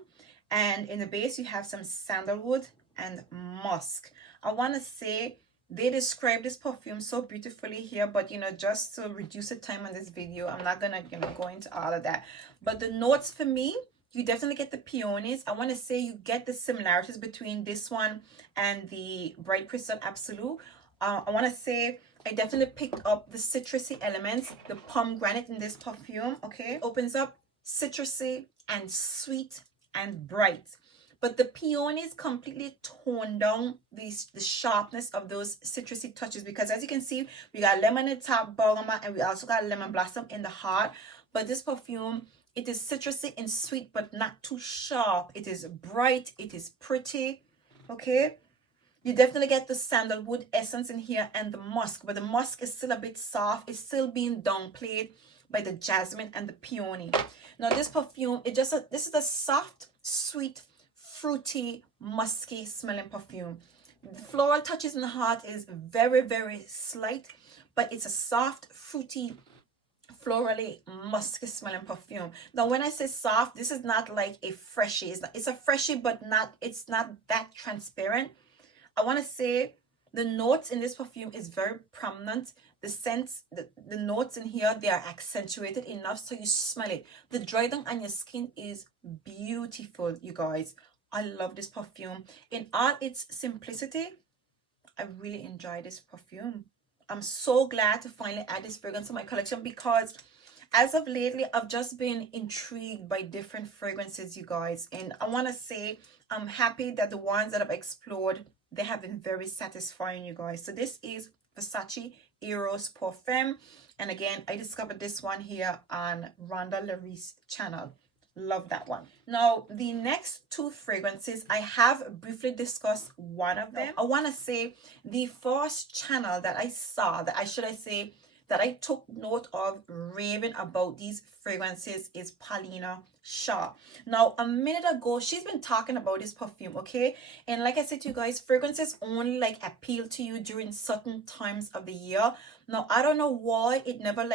And in the base, you have some sandalwood and musk. I want to say they describe this perfume so beautifully here, but you know, just to reduce the time on this video, I'm not gonna go into all of that. But the notes for me, You definitely get the peonies. I want to say you get the similarities between this one and the Bright Crystal Absolute. I want to say I definitely picked up the citrusy elements, the pomegranate in this perfume, okay? Opens up citrusy and sweet and bright. But the peonies completely tone down the sharpness of those citrusy touches, because as you can see, we got lemon in the top, bergamot, and we also got lemon blossom in the heart. But this perfume, it is citrusy and sweet, but not too sharp. It is bright. It is pretty. Okay. You definitely get the sandalwood essence in here and the musk, but the musk is still a bit soft. It's still being downplayed by the jasmine and the peony. Now this perfume, this is a soft, sweet, fruity, musky smelling perfume. The floral touches in the heart is very, very slight, but it's a soft, fruity, florally musky smelling perfume. Now when I say soft, this is not like a freshie. It's a freshie, but it's not that transparent. I want to say the notes in this perfume is very prominent. The scents, the notes in here, they are accentuated enough so you smell it. The dry down on your skin is beautiful, you guys. I love this perfume. In all its simplicity, I really enjoy this perfume. I'm so glad to finally add this fragrance to my collection, because as of lately, I've just been intrigued by different fragrances, you guys. And I want to say I'm happy that the ones that I've explored, they have been very satisfying, you guys. So this is Versace Eros Perfume. And again, I discovered this one here on Rhonda Larry's channel. Love that one. Now, the next two fragrances, I have briefly discussed one of them. I want to say the first channel that I saw, that I took note of raving about these fragrances is Paulina Shaw. Now, a minute ago, she's been talking about this perfume, okay? And like I said to you guys, fragrances only like appeal to you during certain times of the year. Now, I don't know why it never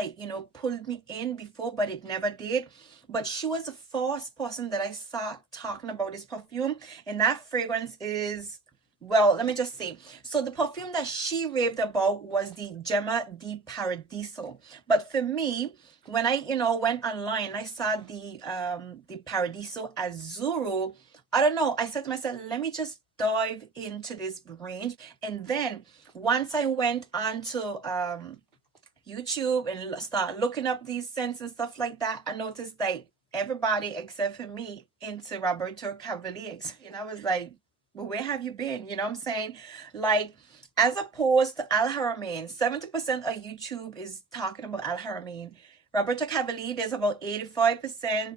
pulled me in before, but it never did. But she was the first person that I saw talking about this perfume. And that fragrance is, well, let me just say. So the perfume that she raved about was the Gemma di Paradiso. But for me, when I, went online, I saw the Paradiso Azzurro. I don't know. I said to myself, let me just dive into this range. And then once I went onto YouTube and start looking up these scents and stuff like that, I noticed like everybody except for me into Roberto Cavalli. And I was like, well, where have you been? You know what I'm saying? Like, as opposed to Al Haramain, 70% of YouTube is talking about Al Haramain. Roberto Cavalli, there's about 85%,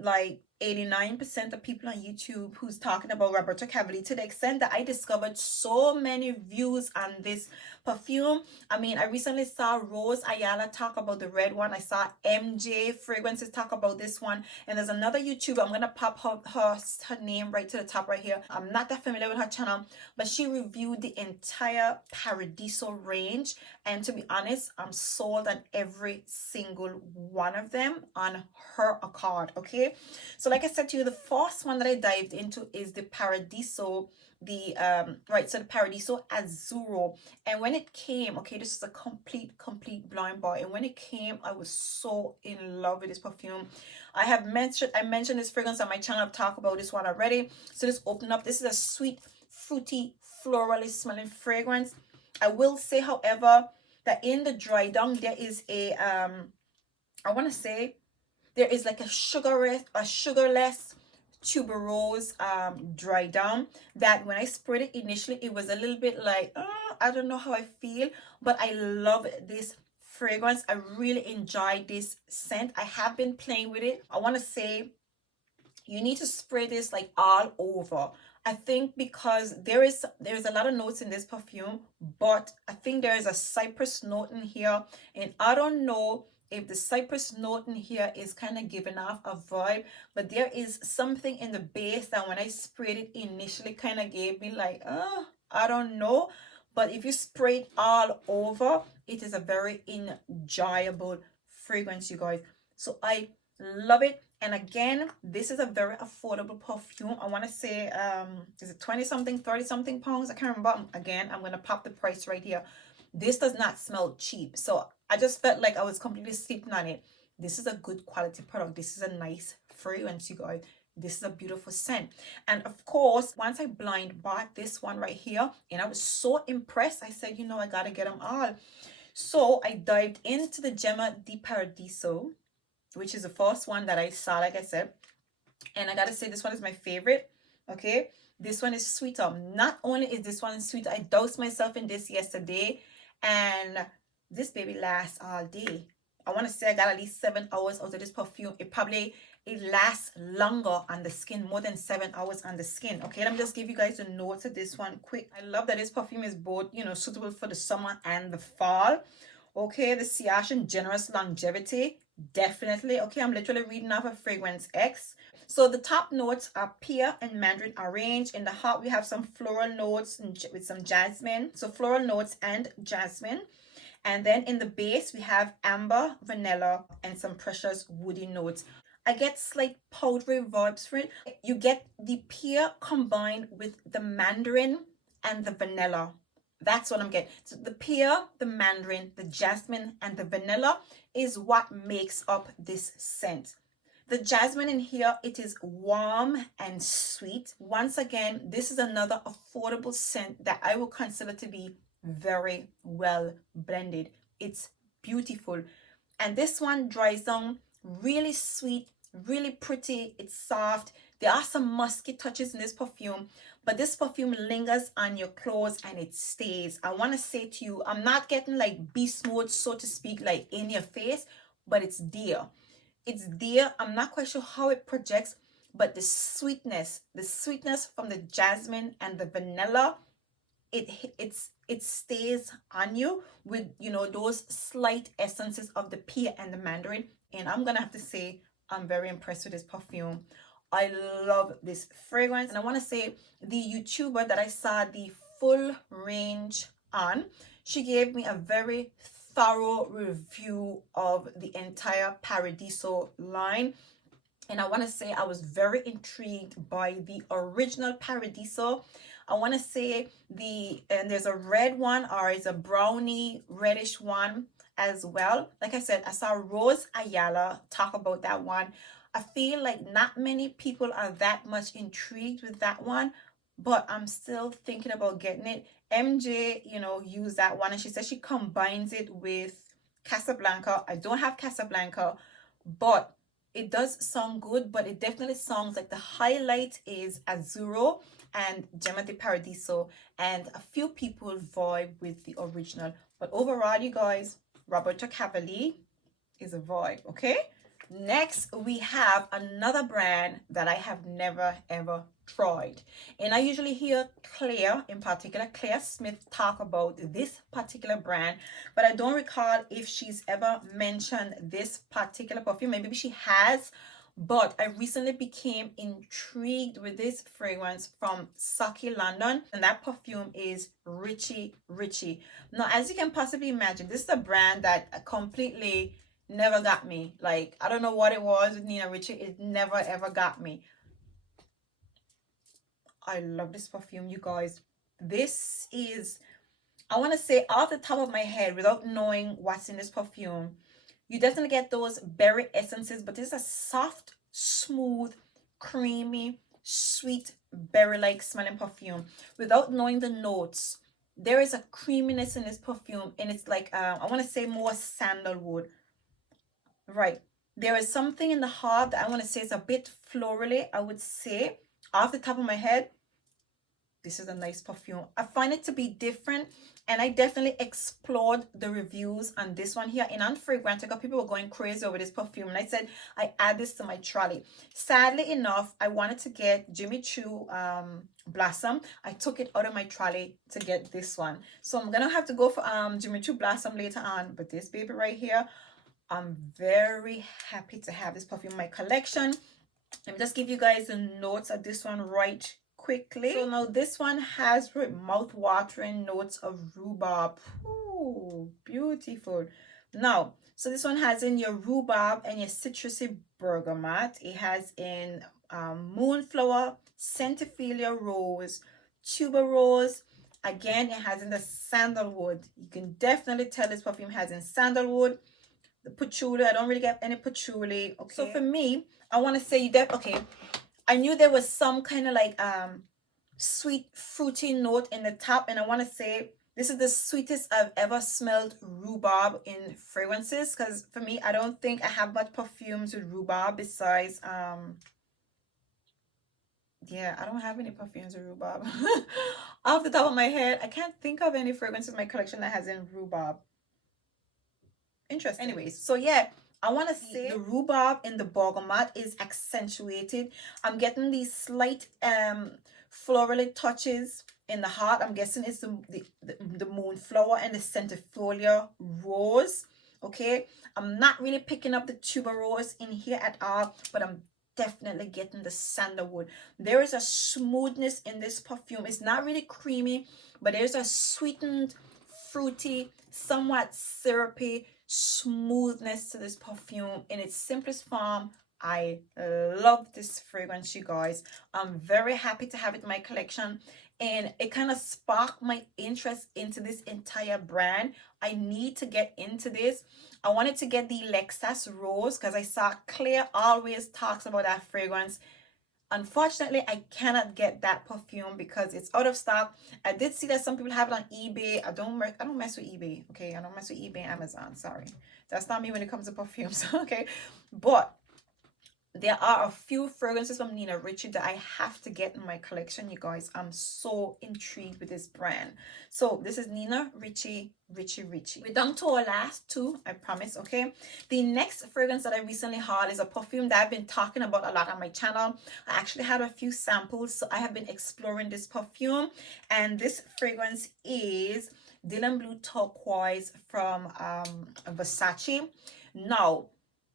like 89% of people on YouTube who's talking about Roberto Cavalli, to the extent that I discovered so many views on this perfume. I mean, I recently saw Rose Ayala talk about the red one. I saw MJ Fragrances talk about this one. And there's another YouTuber, I'm going to pop her name right to the top right here. I'm not that familiar with her channel, but she reviewed the entire Paradiso range. And to be honest, I'm sold on every single one of them on her accord, okay? So like I said to you, the first one that I dived into is the Paradiso, the Paradiso Azzurro. And when it came, okay, this is a complete blind buy. And when it came, I was so in love with this perfume. I mentioned this fragrance on my channel. I've talked about this one already. So let's open up. This is a sweet, fruity, florally smelling fragrance. I will say, however, that in the dry down, there is a I want to say there is like a sugarless tuberose dry down, that when I sprayed it initially, it was a little bit like, I don't know how I feel, but I love this fragrance. I really enjoy this scent. I have been playing with it. I want to say you need to spray this like all over. I think because there's a lot of notes in this perfume, but I think there is a cypress note in here, and I don't know if the cypress note in here is kind of giving off a vibe, but there is something in the base that when I sprayed it initially kind of gave me like, I don't know. But if you spray it all over, it is a very enjoyable fragrance, you guys. So I love it. And again, this is a very affordable perfume. I want to say, is it 20 something, 30 something pounds? I can't remember. Again, I'm going to pop the price right here. This does not smell cheap. So I just felt like I was completely sleeping on it. This is a good quality product. This is a nice fragrance, you guys. This is a beautiful scent. And of course, once I blind bought this one right here, and I was so impressed, I said, you know, I gotta get them all. So I dived into the Gemma di Paradiso, which is the first one that I saw, like I said. And I gotta say, this one is my favorite. Okay, this one is sweeter. Not only is this one sweet, I doused myself in this yesterday, and this baby lasts all day. I want to say I got at least 7 hours out of this perfume. It lasts longer on the skin, more than 7 hours on the skin. Okay, let me just give you guys the notes of this one quick. I love that this perfume is both, you know, suitable for the summer and the fall. Okay, the sillage and generous longevity, definitely. Okay, I'm literally reading off of Fragrance X. So the top notes are pear and mandarin orange. In the heart, we have some floral notes with some jasmine. So floral notes and jasmine. And then in the base, we have amber, vanilla, and some precious woody notes. I get slight powdery vibes for it. You get the pear combined with the mandarin and the vanilla. That's what I'm getting. So the pear, the mandarin, the jasmine, and the vanilla is what makes up this scent. The jasmine in here, it is warm and sweet. Once again, this is another affordable scent that I would consider to be very well blended. It's beautiful. And this one dries down really sweet, really pretty. It's soft. There are some musky touches in this perfume, but this perfume lingers on your clothes and it stays. I want to say to you, I'm not getting like beast mode, so to speak, like in your face, but it's there. It's there. I'm not quite sure how it projects, but the sweetness from the jasmine and the vanilla, it stays on you with, you know, those slight essences of the pear and the mandarin. And I'm gonna have to say, I'm very impressed with this perfume. I love this fragrance. And I want to say the YouTuber that I saw the full range on, she gave me a very thorough review of the entire Paradiso line. And I want to say I was very intrigued by the original Paradiso. I want to say and there's a red one, or it's a brownie reddish one as well. Like I said, I saw Rose Ayala talk about that one. I feel like not many people are that much intrigued with that one, but I'm still thinking about getting it. MJ, you know, used that one, and she said she combines it with Casablanca. I don't have Casablanca, but it does sound good, but it definitely sounds like the highlight is Azurro and Gemma di Paradiso, and a few people vibe with the original. But overall, you guys, Roberto Cavalli is a vibe, okay? Next, we have another brand that I have never ever tried. And I usually hear Claire, in particular, Claire Smith, talk about this particular brand, but I don't recall if she's ever mentioned this particular perfume. Maybe she has, but I recently became intrigued with this fragrance from Saki London, and that perfume is Richie Richie. Now, as you can possibly imagine, this is a brand that completely never got me. Like, I don't know what it was with Nina Richie. It never ever got me. I love this perfume, you guys. This is, I want to say off the top of my head, without knowing what's in this perfume, you definitely get those berry essences, but this is a soft, smooth, creamy, sweet, berry-like smelling perfume. Without knowing the notes, there is a creaminess in this perfume, and it's like, I want to say more sandalwood. Right. There is something in the heart that I want to say is a bit florally, I would say. Off the top of my head, this is a nice perfume. I find it to be different, and I definitely explored the reviews on this one here. And on Fragrantica, people were going crazy over this perfume, and I said, I add this to my trolley. Sadly enough, I wanted to get Jimmy Choo Blossom. I took it out of my trolley to get this one. So I'm going to have to go for Jimmy Choo Blossom later on. But this baby right here, I'm very happy to have this perfume in my collection. Let me just give you guys the notes of this one right quickly. So now this one has mouth-watering notes of rhubarb. Ooh, beautiful. Now, so this one has in your rhubarb and your citrusy bergamot. It has in moonflower, centophilia rose, tuberose. Again, it has in the sandalwood. You can definitely tell this perfume has in sandalwood, the patchouli. I don't really get any patchouli. Okay. So for me, I want to say that, okay, I knew there was some kind of like sweet fruity note in the top, and I want to say this is the sweetest I've ever smelled rhubarb in fragrances, because for me, I don't think I have much perfumes with rhubarb besides yeah, I don't have any perfumes with rhubarb. Off the top of my head, I can't think of any fragrance in my collection that has in rhubarb. Interesting. Anyways, so yeah, I want to say the rhubarb in the bergamot is accentuated. I'm getting these slight florally touches in the heart. I'm guessing it's the moonflower and the centifolia rose. Okay, I'm not really picking up the tuberose in here at all, but I'm definitely getting the sandalwood. There is a smoothness in this perfume. It's not really creamy, but there's a sweetened, fruity, somewhat syrupy smoothness to this perfume in its simplest form. I love this fragrance, you guys. I'm very happy to have it in my collection, and it kind of sparked my interest into this entire brand. I need to get into this. I wanted to get the Lexus Rose because I saw Claire always talks about that fragrance. Unfortunately, I cannot get that perfume because it's out of stock. I did see that some people have it on eBay. I don't mess with eBay. Okay, I don't mess with eBay and Amazon. Sorry, that's not me when it comes to perfumes. Okay, but there are a few fragrances from Nina Ricci that I have to get in my collection, you guys. I'm so intrigued with this brand. So this is Nina Ricci, Richie Richie. We're down to our last two, I promise, okay? The next fragrance that I recently hauled is a perfume that I've been talking about a lot on my channel. I actually had a few samples, so I have been exploring this perfume. And this fragrance is Dylan Blue Turquoise from Versace. Now,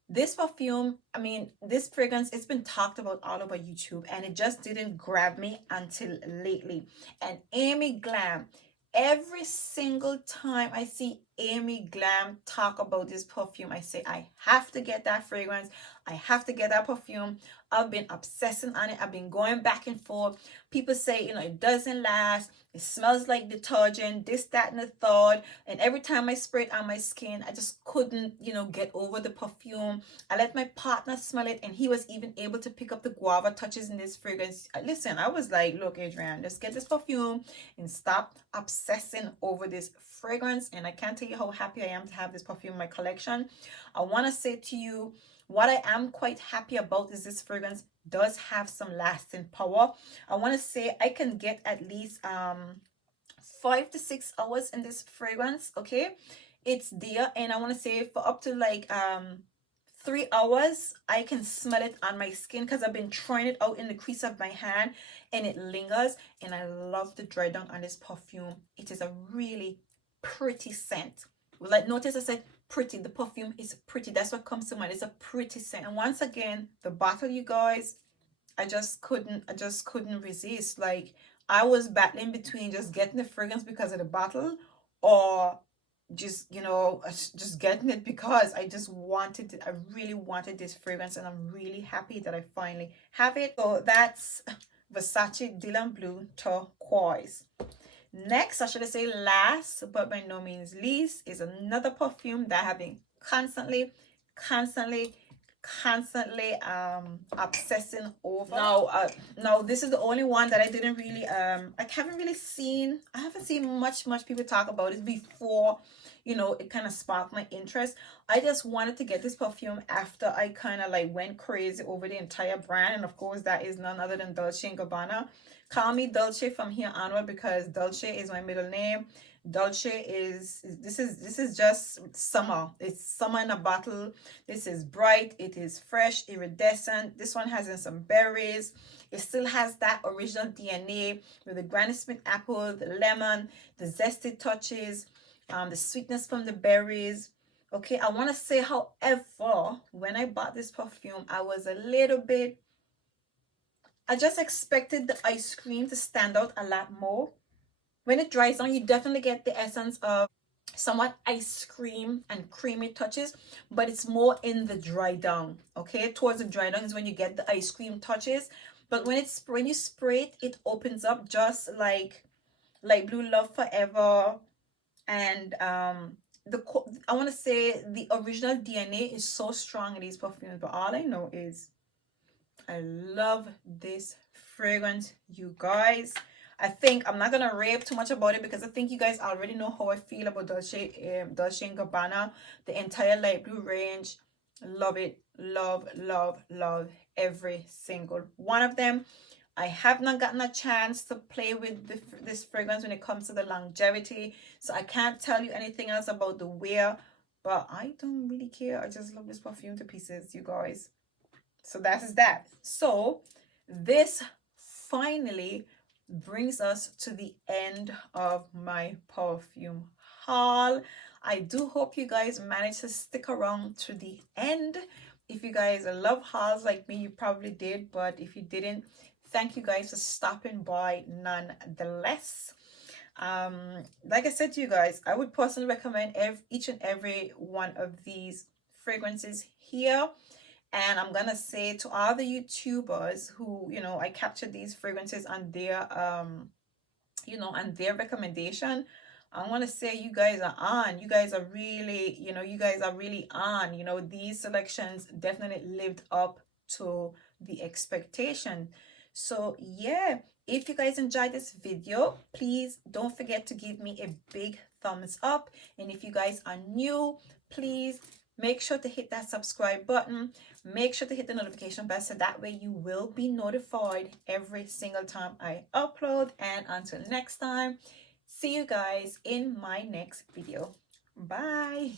this perfume, I mean, this fragrance, it's been talked about all over YouTube, and it just didn't grab me until lately. And Amy Glam, every single time I see Amy Glam talk about this perfume, I say, I have to get that fragrance. I have to get that perfume. I've been obsessing on it. I've been going back and forth. People say, it doesn't last. It smells like detergent, this, that, and the third. And every time I spray it on my skin, I just couldn't, get over the perfume. I let my partner smell it, and he was even able to pick up the guava touches in this fragrance. Listen, I was like, look, Adrienne, just get this perfume and stop obsessing over this fragrance. And I can't tell you how happy I am to have this perfume in my collection. I want to say to you, what I am quite happy about is this fragrance does have some lasting power. I want to say I can get at least 5 to 6 hours in this fragrance. Okay, it's there, and I want to say for up to like 3 hours I can smell it on my skin because I've been trying it out in the crease of my hand, and it lingers. And I love the dry down on this perfume. It is a really pretty scent. Like, notice I said pretty. The perfume is pretty. That's what comes to mind. It's a pretty scent. And once again, the bottle, you guys, I just couldn't resist. Like, I was battling between just getting the fragrance because of the bottle, or just just getting it because I just wanted it. I really wanted this fragrance, and I'm really happy that I finally have it. So that's Versace Dylan Blue Turquoise. Next, or should I say last but by no means least, is another perfume that I have been constantly obsessing over. Now this is the only one that I didn't really I haven't seen much people talk about it before it kind of sparked my interest. I just wanted to get this perfume after I kind of like went crazy over the entire brand, and of course that is none other than Dolce & Gabbana. Call me Dolce from here onward because Dolce is my middle name. Dolce is this is just summer. It's summer in a bottle. This is bright, it is fresh, iridescent. This one has in some berries. It still has that original DNA with the Granny Smith apple, the lemon, the zesty touches, the sweetness from the berries. Okay, I want to say, however, when I bought this perfume, I was a little bit, I just expected the ice cream to stand out a lot more. When it dries down, you definitely get the essence of somewhat ice cream and creamy touches, but it's more in the dry down. Okay, towards the dry down is when you get the ice cream touches. But when you spray it, it opens up just like Blue Love Forever and I want to say the original DNA is so strong in these perfumes, but all I know is I love this fragrance, you guys. I think I'm not gonna rave too much about it because I think you guys already know how I feel about Dolce and Gabbana, the entire light blue range. Love it, love, love, love every single one of them. I have not gotten a chance to play with this fragrance when it comes to the longevity, so I can't tell you anything else about the wear, but I don't really care. I just love this perfume to pieces, you guys. So that is that. So this finally brings us to the end of my perfume haul. I do hope you guys managed to stick around to the end. If you guys love hauls like me, you probably did, but if you didn't, thank you guys for stopping by nonetheless. Like I said to you guys, I would personally recommend each and every one of these fragrances here. And I'm gonna say to all the YouTubers who, I captured these fragrances on their on their recommendation, I want to say you guys are on. You guys are really, you guys are really on. These selections definitely lived up to the expectation. So yeah, if you guys enjoyed this video, please don't forget to give me a big thumbs up. And if you guys are new, please make sure to hit that subscribe button. Make sure to hit the notification bell so that way you will be notified every single time I upload. And until next time, see you guys in my next video. Bye.